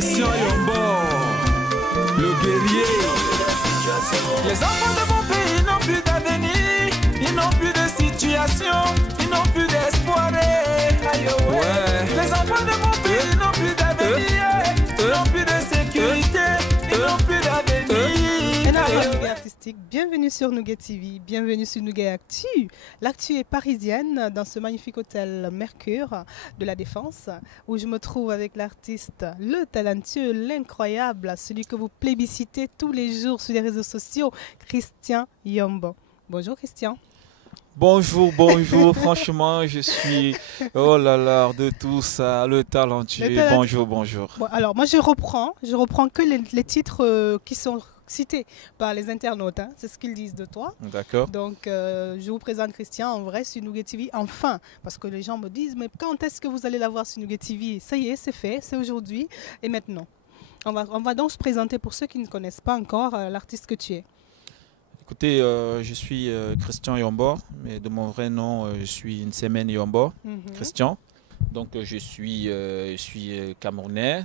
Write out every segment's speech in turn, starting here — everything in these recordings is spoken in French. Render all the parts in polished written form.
Christian Yombo, le guerrier. Les enfants de mon pays n'ont plus d'avenir, ils n'ont plus de situation, ils n'ont plus d'espoir. Ouais. Les enfants de mon pays n'ont plus d'avenir, ils n'ont plus de sécurité, ils n'ont plus d'avenir. Nougat artistique, bienvenue sur Nougat TV, bienvenue sur Nougat Actu. L'actu est parisienne dans ce magnifique hôtel Mercure de la Défense où je me trouve avec l'artiste, le talentueux, l'incroyable, celui que vous plébiscitez tous les jours sur les réseaux sociaux, Christian Yombo. Bonjour Christian. Bonjour, bonjour, franchement je suis, oh là là, de tout ça, le talentueux, bonjour, bonjour. Bon, alors moi je reprends que les titres qui sont cités par les internautes, hein. C'est ce qu'ils disent de toi. D'accord. Donc je vous présente Christian en vrai sur Nougat TV, enfin, parce que les gens me disent, mais quand est-ce que vous allez la voir sur Nougat TV? Ça y est, c'est fait, c'est aujourd'hui et maintenant. On va donc se présenter pour ceux qui ne connaissent pas encore l'artiste que tu es. Écoutez, je suis Christian Yombo, mais de mon vrai nom, je suis Nsemen Yombo, Christian. Donc je suis camerounais,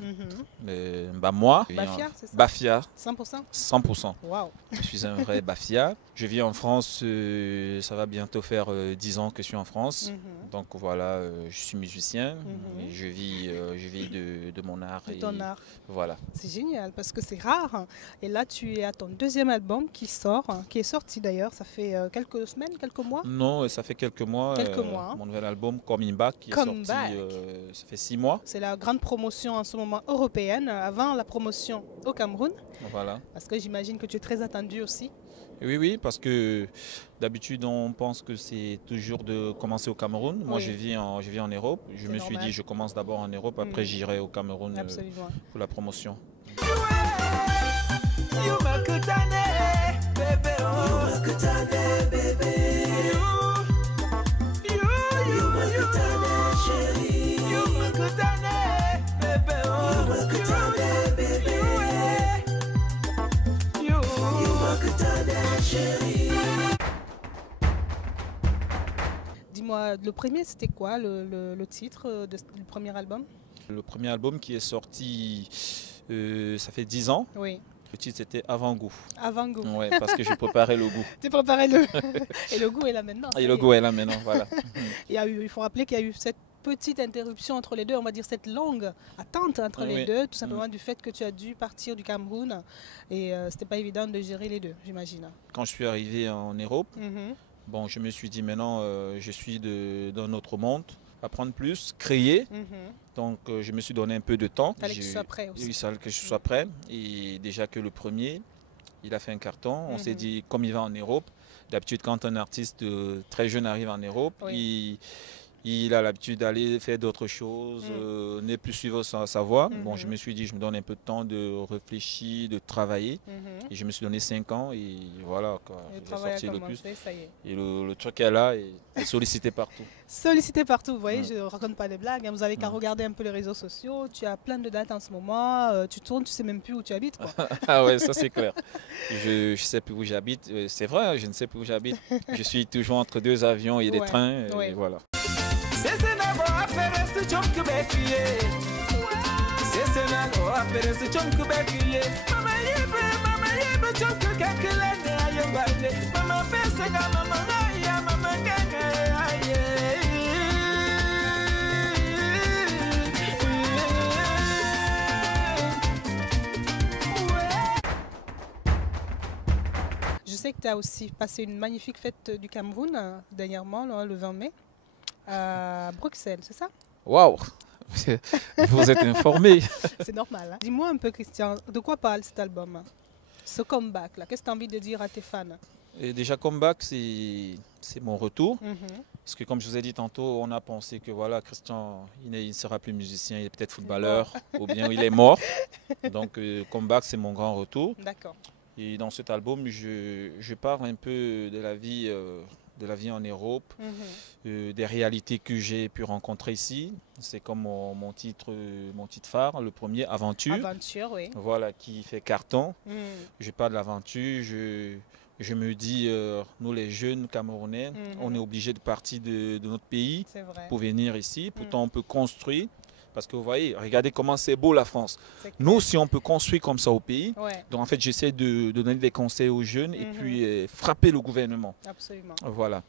Bamois. Bafia, c'est ça? Bafia. 100%? 100%. Waouh. Je suis un vrai Bafia. Je vis en France, ça va bientôt faire 10 ans que je suis en France. Donc voilà, je suis musicien, et je vis de mon art. De ton art. Voilà. C'est génial parce que c'est rare. Et là, tu es à ton deuxième album qui sort, qui est sorti d'ailleurs, ça fait quelques semaines, quelques mois? Non, ça fait quelques mois. Mon nouvel album, Coming Back, qui est sorti, ça fait 6 mois. C'est la grande promotion en ce moment européenne, avant la promotion au Cameroun. Voilà. Parce que j'imagine que tu es très attendu aussi. Oui, parce que d'habitude on pense que c'est toujours de commencer au Cameroun. Moi je vis en Europe. Je me suis dit je commence d'abord en Europe, après j'irai au Cameroun pour la promotion. Dis-moi, le premier c'était quoi le titre du premier album? Le premier album qui est sorti, ça fait 10 ans. Oui. Le titre c'était Avant-goût. Avant-goût. Ouais, parce que je préparais le goût. Tu préparais le... Et le goût est là maintenant. Et le goût est là maintenant, voilà. Il faut rappeler qu'il y a eu cette petite interruption entre les deux, on va dire cette longue attente entre les deux, tout simplement du fait que tu as dû partir du Cameroun et c'était pas évident de gérer les deux, j'imagine. Quand je suis arrivé en Europe, bon, je me suis dit maintenant je suis d'un autre monde, apprendre plus, créer. Donc je me suis donné un peu de temps. Il fallait que tu sois prêt aussi. Il fallait que je sois prêt. Et déjà que le premier, il a fait un carton. On s'est dit, comme il va en Europe, d'habitude quand un artiste très jeune arrive en Europe, il a l'habitude d'aller faire d'autres choses, ne plus suivre sa voie. Bon, je me suis dit, je me donne un peu de temps de réfléchir, de travailler. Et je me suis donné 5 ans et voilà. Le travail a commencé, ça y est. Et le truc est là et est sollicité partout. Sollicité partout, vous voyez, je ne raconte pas des blagues. Hein. Vous avez qu'à regarder un peu les réseaux sociaux. Tu as plein de dates en ce moment. Tu tournes, tu ne sais même plus où tu habites. Quoi. Ah ouais, ça c'est clair. Je ne sais plus où j'habite. C'est vrai, je ne sais plus où j'habite. Je suis toujours entre 2 avions et des trains. Et voilà. Je sais que tu as aussi passé une magnifique fête du Cameroun dernièrement, le 20 mai. À Bruxelles, c'est ça? Waouh! Vous êtes informé. C'est normal. Hein? Dis-moi un peu, Christian, de quoi parle cet album? Ce comeback, là, qu'est-ce que tu as envie de dire à tes fans? Et déjà, comeback, c'est mon retour. Parce que comme je vous ai dit tantôt, on a pensé que voilà, Christian, il ne sera plus musicien, il est peut-être footballeur, ou bien il est mort. Donc, comeback, c'est mon grand retour. D'accord. Et dans cet album, je parle un peu de la vie en Europe, des réalités que j'ai pu rencontrer ici. C'est comme mon titre phare, le premier, Aventure. Aventure, oui. Voilà, qui fait carton. Je parle de l'aventure, je me dis, nous les jeunes Camerounais, on est obligé de partir de notre pays pour venir ici. Pourtant, on peut construire. Parce que vous voyez, regardez comment c'est beau la France. Nous, si on peut construire comme ça au pays, donc en fait, j'essaie de donner des conseils aux jeunes et puis frapper le gouvernement. Absolument. Voilà.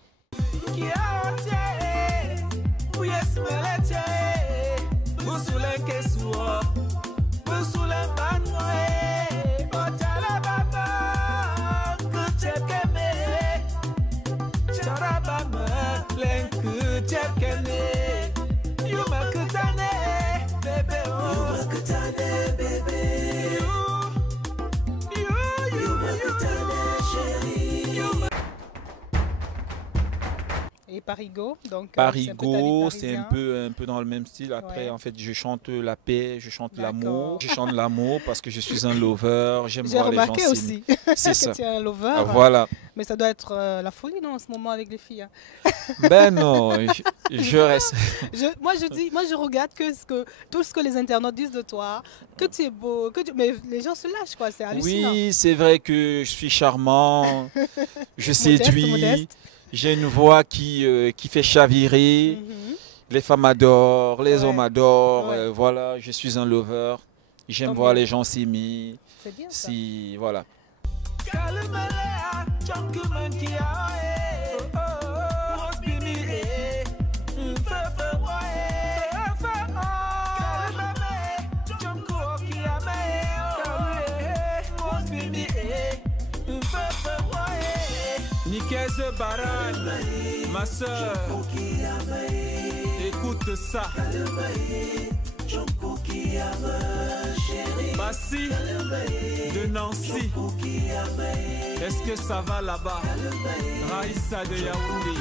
Et Parigo, donc Parigo, c'est un peu dans le même style. Après, en fait, je chante la paix, je chante l'amour. Je chante l'amour parce que je suis un lover. J'aime voir les gens s'aimer. J'ai remarqué aussi c'est ça. que tu es un lover. Ah, voilà. Mais ça doit être la folie, non, en ce moment avec les filles. Hein. Ben non, je reste. Moi, je regarde tout ce que les internautes disent de toi, que tu es beau, mais les gens se lâchent, quoi. C'est hallucinant. Oui, c'est vrai que je suis charmant, je séduis. Modeste. J'ai une voix qui fait chavirer. Les femmes adorent, les hommes adorent. Voilà, je suis un lover. J'aime voir les gens s'aimer. C'est bien ça. Si, voilà. Nicaise Baran, ma soeur, écoute ça. Bassi de Nancy, est-ce que ça va là-bas? Raïssa de Yaoundé.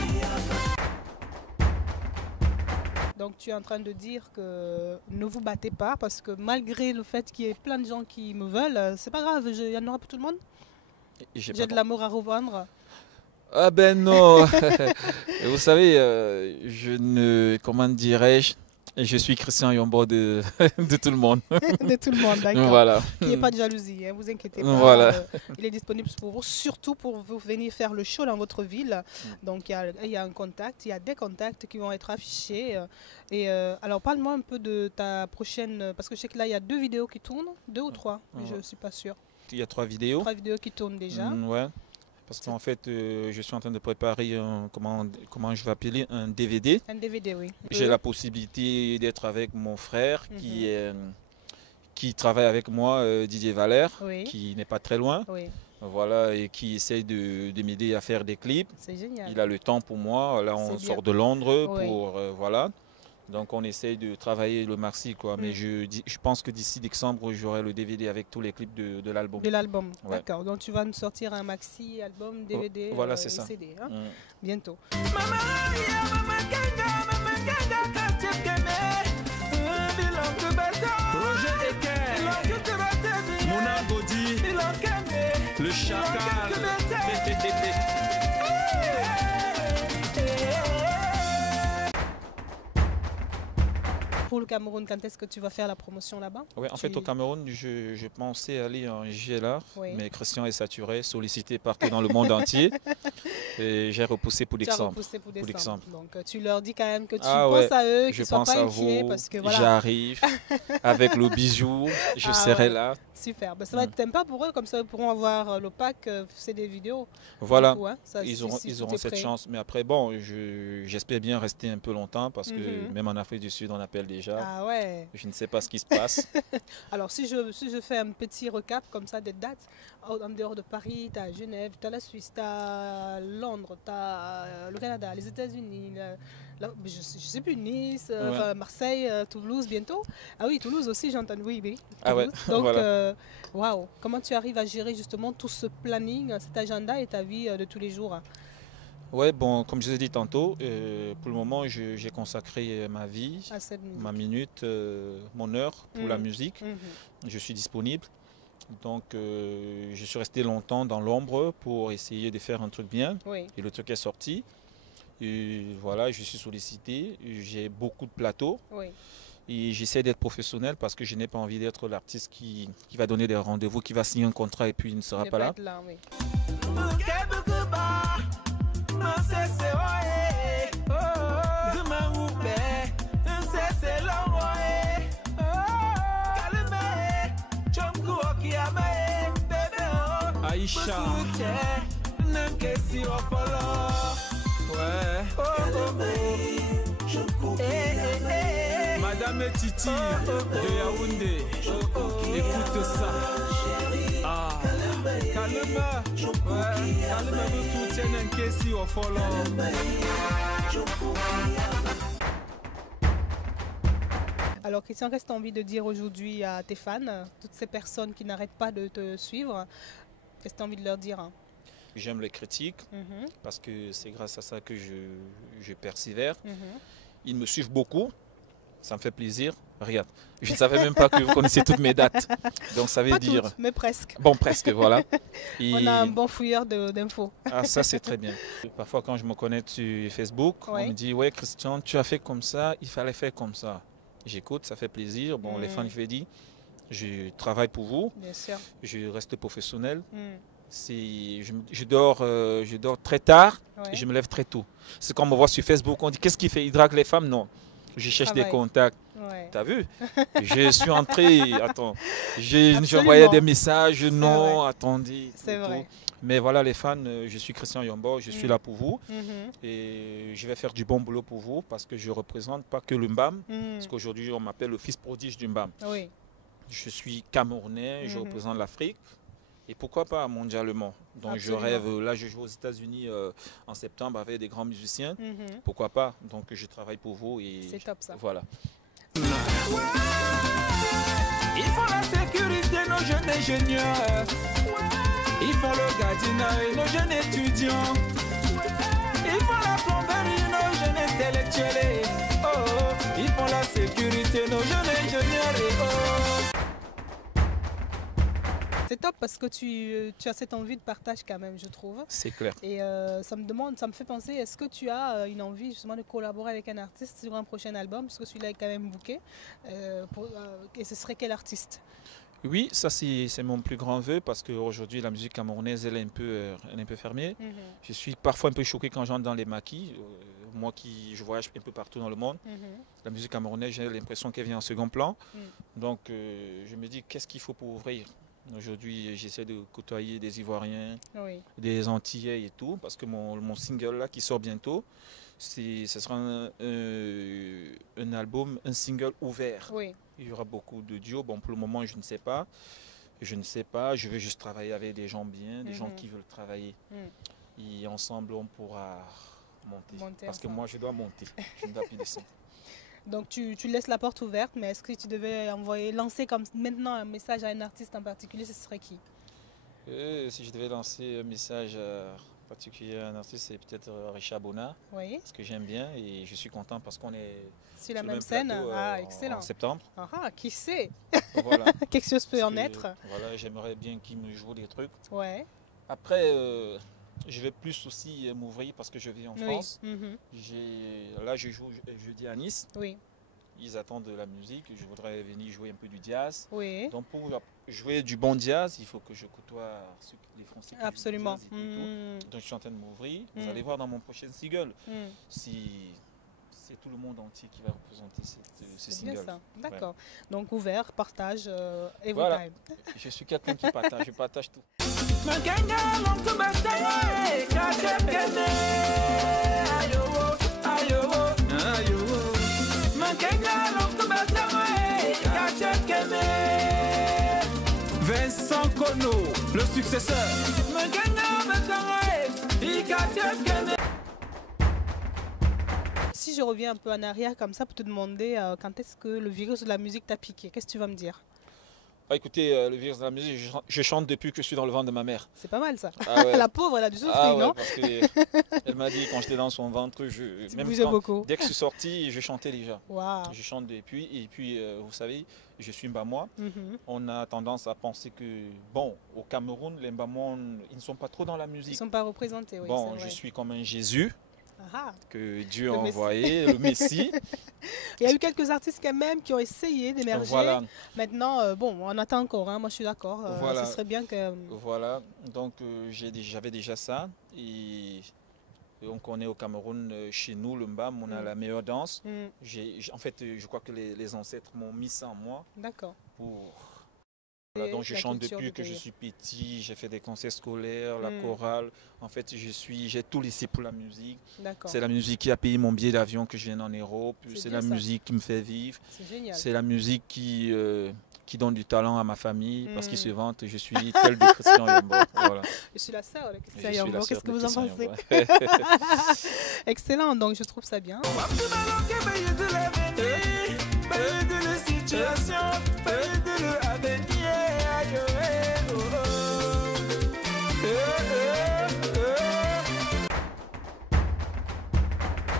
Donc tu es en train de dire que ne vous battez pas parce que malgré le fait qu'il y ait plein de gens qui me veulent, c'est pas grave, il y en aura pour tout le monde. J'ai de l'amour à revendre. Ah ben non. Vous savez, comment dirais-je, je suis Christian Yombo de tout le monde. De tout le monde, d'accord. Voilà. Il n'y a pas de jalousie, hein, vous inquiétez pas. Voilà. Il est disponible pour vous, surtout pour vous venir faire le show dans votre ville. Donc il y a un contact, il y a des contacts qui vont être affichés. Alors parle-moi un peu de ta prochaine, parce que je sais que là il y a 2 vidéos qui tournent, 2 ou 3, mais je ne suis pas sûre. Il y a 3 vidéos. 3 vidéos qui tournent déjà. Ouais. Parce qu'en fait, je suis en train de préparer comment je vais appeler un DVD. Un DVD, oui. J'ai la possibilité d'être avec mon frère qui travaille avec moi, Didier Valère, qui n'est pas très loin. Oui. Voilà, et qui essaye de m'aider à faire des clips. C'est génial. Il a le temps pour moi. Là, on sort de Londres pour voilà. Donc on essaye de travailler le maxi, quoi. Mais je pense que d'ici décembre, j'aurai le DVD avec tous les clips de l'album. De l'album, d'accord. Donc tu vas nous sortir un maxi, album, DVD, voilà, c'est ça. CD, hein, bientôt. Mona Bodi, le chacal. Pour le Cameroun, quand est-ce que tu vas faire la promotion là-bas? Oui, en fait, au Cameroun, je pensais aller en JLA, mais Christian est saturé, sollicité partout dans le monde entier. Et j'ai repoussé pour décembre. Donc, tu leur dis quand même que tu penses à eux, qu'ils ne soient pas inquiets. Voilà. J'arrive avec le bijou, je serai là. Super, ça va être sympa pour eux, comme ça ils pourront avoir le pack, c'est des vidéos. Voilà, coup, hein, ils auront cette chance. Mais après, bon, j'espère bien rester un peu longtemps parce que même en Afrique du Sud, on appelle déjà. Ah ouais. Je ne sais pas ce qui se passe. Alors, si je fais un petit recap comme ça des dates, en dehors de Paris, tu as Genève, tu as la Suisse, tu as Londres, tu as le Canada, les États-Unis, je ne sais plus, Nice, Marseille, Toulouse bientôt. Ah oui, Toulouse aussi, j'entends, oui. Toulouse. Ah ouais, donc, voilà. Waouh, comment tu arrives à gérer justement tout ce planning, cet agenda et ta vie de tous les jours? Oui, bon, comme je vous ai dit tantôt, pour le moment, j'ai consacré ma vie, ma minute, mon heure pour la musique. Je suis disponible. Donc, je suis resté longtemps dans l'ombre pour essayer de faire un truc bien. Et le truc est sorti. Et voilà, je suis sollicité. J'ai beaucoup de plateaux. Et j'essaie d'être professionnel parce que je n'ai pas envie d'être l'artiste qui va donner des rendez-vous, qui va signer un contrat et puis il ne sera pas là. Aïcha. Ouais. Madame Titi de Yaoundé, écoute ça. Ah, calme, calme, nous soutiens un question au follow. Alors Christian, qu'est-ce que tu as envie de dire aujourd'hui à tes fans, toutes ces personnes qui n'arrêtent pas de te suivre? Qu'est-ce que tu as envie de leur dire? J'aime les critiques parce que c'est grâce à ça que je persévère. Ils me suivent beaucoup, ça me fait plaisir. Regarde, je ne savais même pas que vous connaissiez toutes mes dates. Donc ça veut pas dire... toutes, mais presque. Bon, presque, voilà. Et... On a un bon fouilleur d'infos. Ah, ça c'est très bien. Parfois quand je me connecte sur Facebook, on me dit « Ouais Christian, tu as fait comme ça, il fallait faire comme ça ». J'écoute, ça fait plaisir. Bon, les fans, je vais dire, je travaille pour vous. Bien sûr. Je reste professionnel. Je dors très tard et je me lève très tôt. C'est quand on me voit sur Facebook, on dit qu'est-ce qu'il fait? Il drague les femmes? Non. Je cherche des contacts. T'as vu? Je suis entré. Attends. J'envoyais des messages. Non, vrai. Attendez. C'est vrai. Tout. Mais voilà les fans, je suis Christian Yombo, je suis là pour vous. Et je vais faire du bon boulot pour vous parce que je ne représente pas que le Mbam. Parce qu'aujourd'hui, on m'appelle le fils prodige du Mbam. Oui. Je suis Camerounais, je représente l'Afrique. Et pourquoi pas mondialement? Donc je rêve, là je joue aux États-Unis en septembre avec des grands musiciens. Pourquoi pas? Donc je travaille pour vous et c'est top ça. Voilà. Il faut la sécurité, nos jeunes ingénieurs. Il faut le gardiennage, nos jeunes étudiants. Il faut la plomberie, nos jeunes intellectuels. Oh, il faut la sécurité, nos jeunes ingénieurs. C'est top parce que tu as cette envie de partage quand même, je trouve. C'est clair. Et ça me fait penser, est-ce que tu as une envie justement de collaborer avec un artiste sur un prochain album? Parce que celui-là est quand même booké. Et ce serait quel artiste? Oui, ça c'est mon plus grand vœu parce qu'aujourd'hui la musique camerounaise elle est un peu fermée. Je suis parfois un peu choqué quand j'entre dans les maquis. Moi je voyage un peu partout dans le monde. La musique camerounaise, j'ai l'impression qu'elle vient en second plan. Donc je me dis qu'est-ce qu'il faut pour ouvrir? Aujourd'hui, j'essaie de côtoyer des Ivoiriens, des Antillais et tout, parce que mon single là qui sort bientôt, ce sera un album, un single ouvert. Il y aura beaucoup de duos. Bon, pour le moment, je ne sais pas. Je veux juste travailler avec des gens bien, des gens qui veulent travailler. Et ensemble, on pourra monter parce que moi, je dois monter. Je ne dois plus descendre. Donc tu laisses la porte ouverte, mais est-ce que tu devais lancer comme maintenant un message à un artiste en particulier, ce serait qui? Si je devais lancer un message particulier à un artiste, c'est peut-être Richard Bona, parce que j'aime bien et je suis content parce qu'on est sur la même scène. Excellent. En septembre. Qui sait? Voilà. Quelque chose peut en être. Voilà, j'aimerais bien qu'il me joue des trucs. Après, je vais plus aussi m'ouvrir parce que je vis en France. Là, je joue jeudi à Nice. Ils attendent de la musique. Je voudrais venir jouer un peu du jazz. Donc, pour jouer du bon jazz, il faut que je côtoie les Français. Absolument. Donc, je suis en train de m'ouvrir. Vous allez voir dans mon prochain single si c'est tout le monde entier qui va représenter ce single. D'accord. Donc, ouvert, partage et voilà. Je suis quelqu'un qui partage. Je partage tout. Vincent Kono, le successeur. Si je reviens un peu en arrière comme ça pour te demander quand est-ce que le virus de la musique t'a piqué, qu'est-ce que tu vas me dire? Écoutez, le virus de la musique, je chante depuis que je suis dans le ventre de ma mère. C'est pas mal ça. La pauvre, elle a dû souffrir, non? Parce elle m'a dit quand j'étais dans son ventre, dès que je suis sorti, je chantais déjà. Je chante depuis. Et puis, vous savez, je suis Mbamois. On a tendance à penser que, bon, au Cameroun, les Mbamois, ils ne sont pas trop dans la musique. Ils ne sont pas représentés, oui. Bon, je suis comme un Jésus. Que Dieu a envoyé, le Messie. Il y a eu quelques artistes quand même qui ont essayé d'émerger. Maintenant, bon, on attend encore, moi je suis d'accord. Ce serait bien que... Voilà, donc j'avais déjà ça. Et donc on est au Cameroun, chez nous, le Mbam, on a la meilleure danse. En fait, je crois que les ancêtres m'ont mis ça en moi. D'accord. Pour Voilà, donc je chante depuis que je suis petit, j'ai fait des concerts scolaires, la chorale. En fait, j'ai tout laissé pour la musique. C'est la musique qui a payé mon billet d'avion que je vienne en Europe. C'est la musique qui me fait vivre. C'est la musique qui donne du talent à ma famille parce qu'ils se vantent. Je suis tel de Christian Yombo. Voilà. Je suis la sœur de Christian Yombo. Qu'est-ce que vous en pensez? Excellent, donc je trouve ça bien.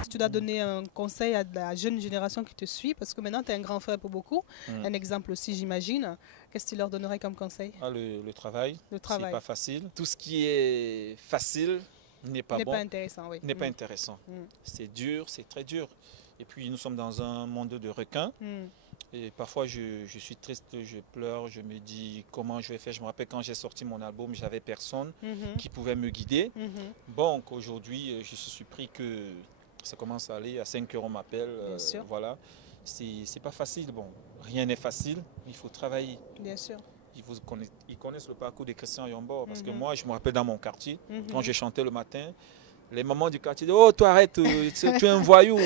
Tu dois donner un conseil à la jeune génération qui te suit, parce que maintenant tu es un grand frère pour beaucoup, un exemple aussi j'imagine. Qu'est-ce que tu leur donnerais comme conseil? Le travail. C'est pas facile. Tout ce qui est facile n'est pas bon. Pas intéressant, oui. N'est pas intéressant. C'est dur, c'est très dur. Et puis nous sommes dans un monde de requins. Et parfois je suis triste, je pleure, je me dis comment je vais faire. Je me rappelle quand j'ai sorti mon album, j'avais personne qui pouvait me guider. Bon, aujourd'hui je suis surpris que ça commence à aller, à 5 heures on m'appelle. Voilà, c'est pas facile. Bon, rien n'est facile, il faut travailler. Bien sûr. Ils connaissent le parcours de Christian Yombo. Parce que moi, je me rappelle dans mon quartier, quand je chantais le matin, les mamans du quartier disaient « Oh, toi arrête, tu es un voyou. »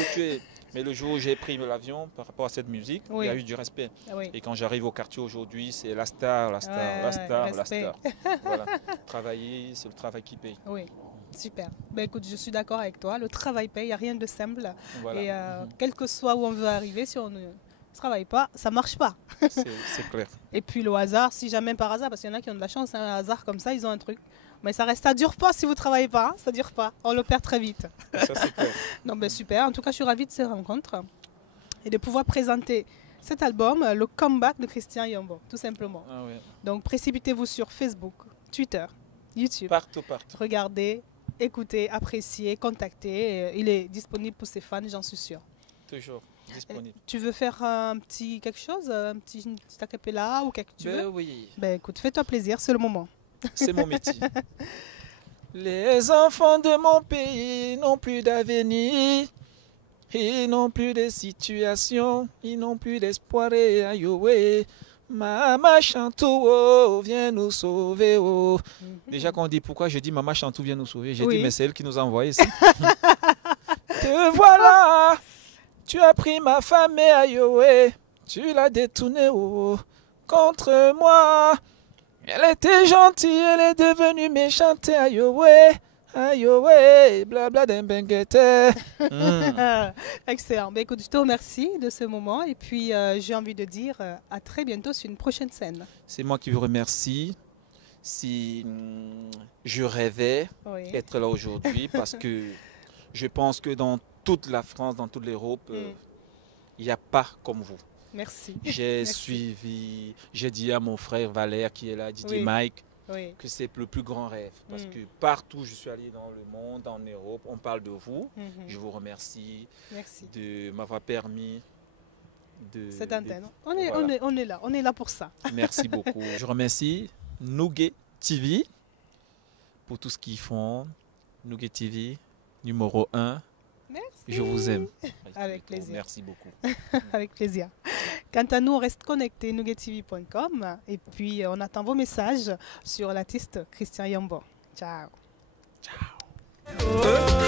Mais le jour où j'ai pris l'avion par rapport à cette musique, il y a eu du respect. Et quand j'arrive au quartier aujourd'hui, c'est la star, la star, la star, la star. Voilà. Travailler, c'est le travail qui paye. Oui. Super. Ben, écoute, je suis d'accord avec toi. Le travail paye, il n'y a rien de simple. Voilà. Et quel que soit où on veut arriver, si on ne travaille pas, ça ne marche pas. C'est clair. Et puis le hasard, si jamais par hasard, parce qu'il y en a qui ont de la chance, un hasard comme ça, ils ont un truc. Mais ça ne dure pas si vous ne travaillez pas, hein, ça ne dure pas. On le perd très vite. Ça, c'est clair. Non, ben, super. En tout cas, je suis ravie de ces rencontres et de pouvoir présenter cet album, le comeback de Christian Yombo, tout simplement. Ah ouais. Donc, précipitez-vous sur Facebook, Twitter, YouTube. Partout. Regardez, écoutez, appréciez, contactez. Il est disponible pour ses fans, j'en suis sûre. Toujours disponible. Tu veux faire quelque chose, un petit acapella ou quelque chose? Oui. Ben, écoute, fais-toi plaisir, c'est le moment. C'est mon métier. Les enfants de mon pays n'ont plus d'avenir. Ils n'ont plus de situation. Ils n'ont plus d'espoir. Maman Chantou, viens nous sauver. Déjà quand on dit pourquoi, je dis Maman Chantou, viens nous sauver. J'ai dit mais c'est elle qui nous a envoyés ici. Te voilà. Tu as pris ma femme et aïe, tu l'as détournée contre moi. Elle était gentille, elle est devenue méchante, aïe, blabla d'embengete. Excellent. Ben, écoute, je te remercie de ce moment et puis j'ai envie de dire à très bientôt sur une prochaine scène. C'est moi qui vous remercie. Si je rêvais être là aujourd'hui parce que je pense que dans toute la France, dans toute l'Europe, il n'y a pas comme vous. Merci. J'ai suivi, j'ai dit à mon frère Valère qui est là, Didier Mike, que c'est le plus grand rêve. Parce que partout où je suis allé dans le monde, en Europe, on parle de vous. Je vous remercie de m'avoir permis de... Cette antenne. On est là pour ça. Merci beaucoup. Je remercie Nouguet TV pour tout ce qu'ils font. Nouguet TV, numéro 1. Merci. Je vous aime. Avec plaisir. Merci beaucoup. Avec plaisir. Quant à nous, on reste connectés nougettv.com et puis on attend vos messages sur l'artiste Christian Yombo. Ciao. Ciao.